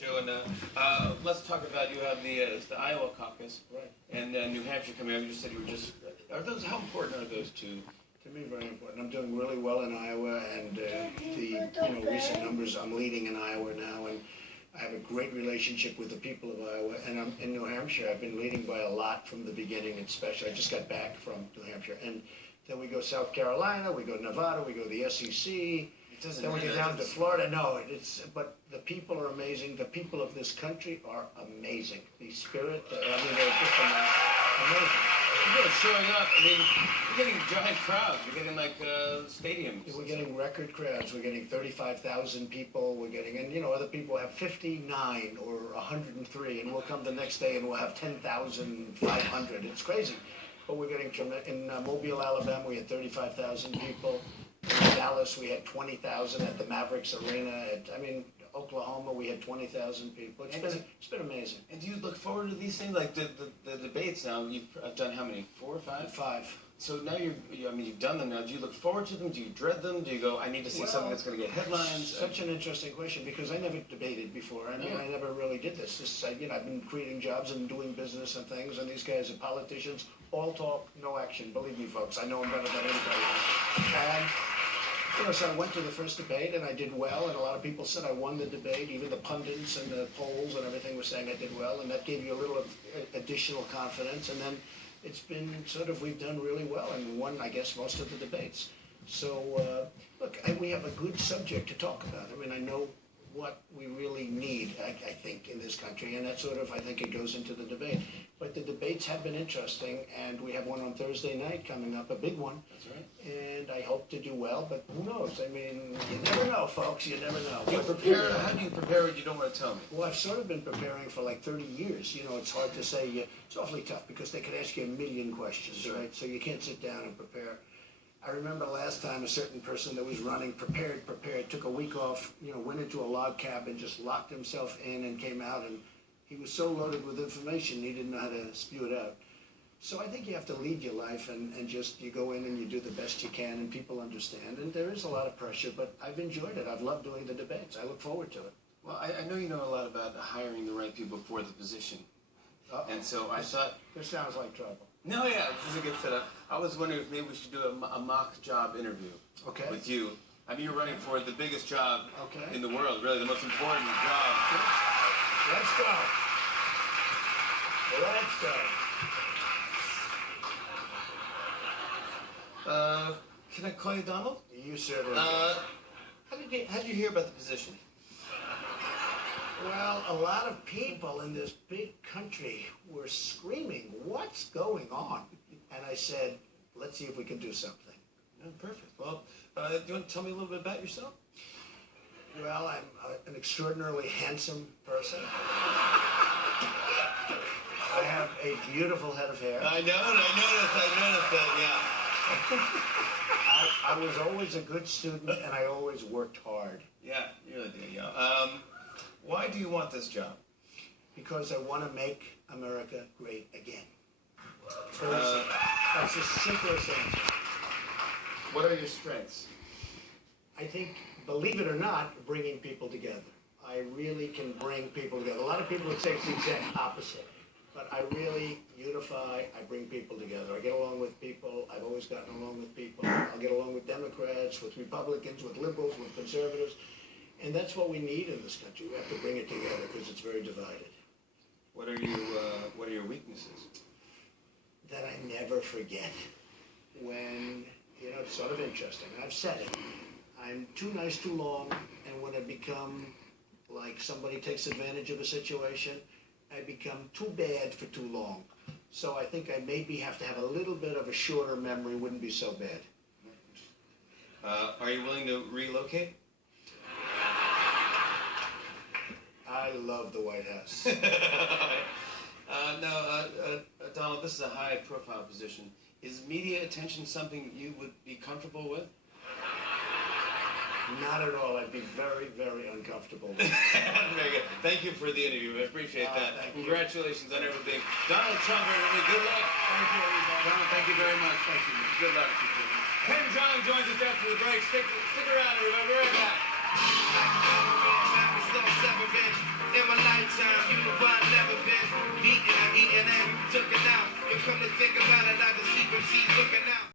show, and let's talk about, you have the Iowa caucus, Right. and New Hampshire coming up. You said you were just, are those, how important are those two? To me, very important. I'm doing really well in Iowa, and the recent numbers, I'm leading in Iowa now, and I have a great relationship with the people of Iowa, and I'm in New Hampshire. I've been leading by a lot from the beginning, especially. I just got back from New Hampshire, and then we go South Carolina, we go Nevada, we go the SEC. Then we get down to Florida. No, but the people are amazing. The people of this country are amazing. The spirit, they're just amazing. People are showing up. I mean, you're getting giant crowds. You're getting like stadiums. We're getting record crowds. We're getting 35,000 people. We're getting, and other people have 59 or 103, and we'll come the next day and we'll have 10,500. It's crazy. But we're getting in Mobile, Alabama, we had 35,000 people. In Dallas, we had 20,000 at the Mavericks Arena. Oklahoma, we had 20,000 people. It's been amazing. And do you look forward to these things, like the debates now? You've done how many? 4 or 5? 5. So now you've done them now. Do you look forward to them? Do you dread them? Do you go, I need to see something that's going to get headlines? Such an interesting question, because I never debated before. I never really did this. I've been creating jobs and doing business and things, and these guys are politicians. All talk, no action. Believe me, folks, I know them better than anybody. And so I went to the first debate, and I did well, and a lot of people said I won the debate. Even the pundits and the polls and everything were saying I did well, and that gave you a little additional confidence. And then it's been we've done really well and won, I guess, most of the debates. So, look, we have a good subject to talk about. I know what we really need, I think, in this country, and that I think it goes into the debate. But the debates have been interesting, and we have one on Thursday night coming up, a big one. That's right. And I hope to do well, but who knows? You never know, folks, you never know. Do you prepare? How do you prepare what you don't want to tell me? Well, I've been preparing for like 30 years. It's hard to say. It's awfully tough because they could ask you a million questions, sure. Right? So you can't sit down and prepare. I remember last time a certain person that was running prepared, took a week off, went into a log cabin, just locked himself in and came out, and he was so loaded with information he didn't know how to spew it out. So I think you have to lead your life and just you go in and you do the best you can and people understand. And there is a lot of pressure, but I've enjoyed it. I've loved doing the debates. I look forward to it. Well, I know you know a lot about hiring the right people for the position. And so I thought... This sounds like trouble. No, yeah, this is a good setup. I was wondering if maybe we should do a mock job interview with you. You're running for the biggest job in the world, really, the most important job. Let's go. Let's go. Can I call you Donald? You certainly how did you hear about the position? Well, a lot of people in this big country were screaming, "What's going on?" And I said, let's see if we can do something. Oh, perfect. Well, do you want to tell me a little bit about yourself? Well, I'm an extraordinarily handsome person. I have a beautiful head of hair. I noticed that, yeah. I was always a good student, and I always worked hard. Yeah, you really did, yeah. Why do you want this job? Because I want to make America great again. That's the simplest answer. What are your strengths? I think, believe it or not, bringing people together. I really can bring people together. A lot of people would say it's the exact opposite. But I really unify, I bring people together. I get along with people. I've always gotten along with people. I'll get along with Democrats, with Republicans, with liberals, with conservatives. And that's what we need in this country. We have to bring it together because it's very divided. What are your weaknesses? That I never forget. When, it's sort of interesting. I've said it. I'm too nice too long, and when I become like somebody takes advantage of a situation, I become too bad for too long. So I think I maybe have to have a little bit of a shorter memory, wouldn't be so bad. Are you willing to relocate? I love the White House. Donald, this is a high-profile position. Is media attention something you would be comfortable with? Not at all. I'd be very, very uncomfortable. Very good. Thank you for the interview. I appreciate that. Congratulations on everything. Donald-Trump, everybody. Good luck. Thank you, everybody. Donald, thank you very much. Thank you. Good luck. Ken Jeong joins us after the break. Stick around, everybody. We're right back. come to think about it, I just keep MCs looking out.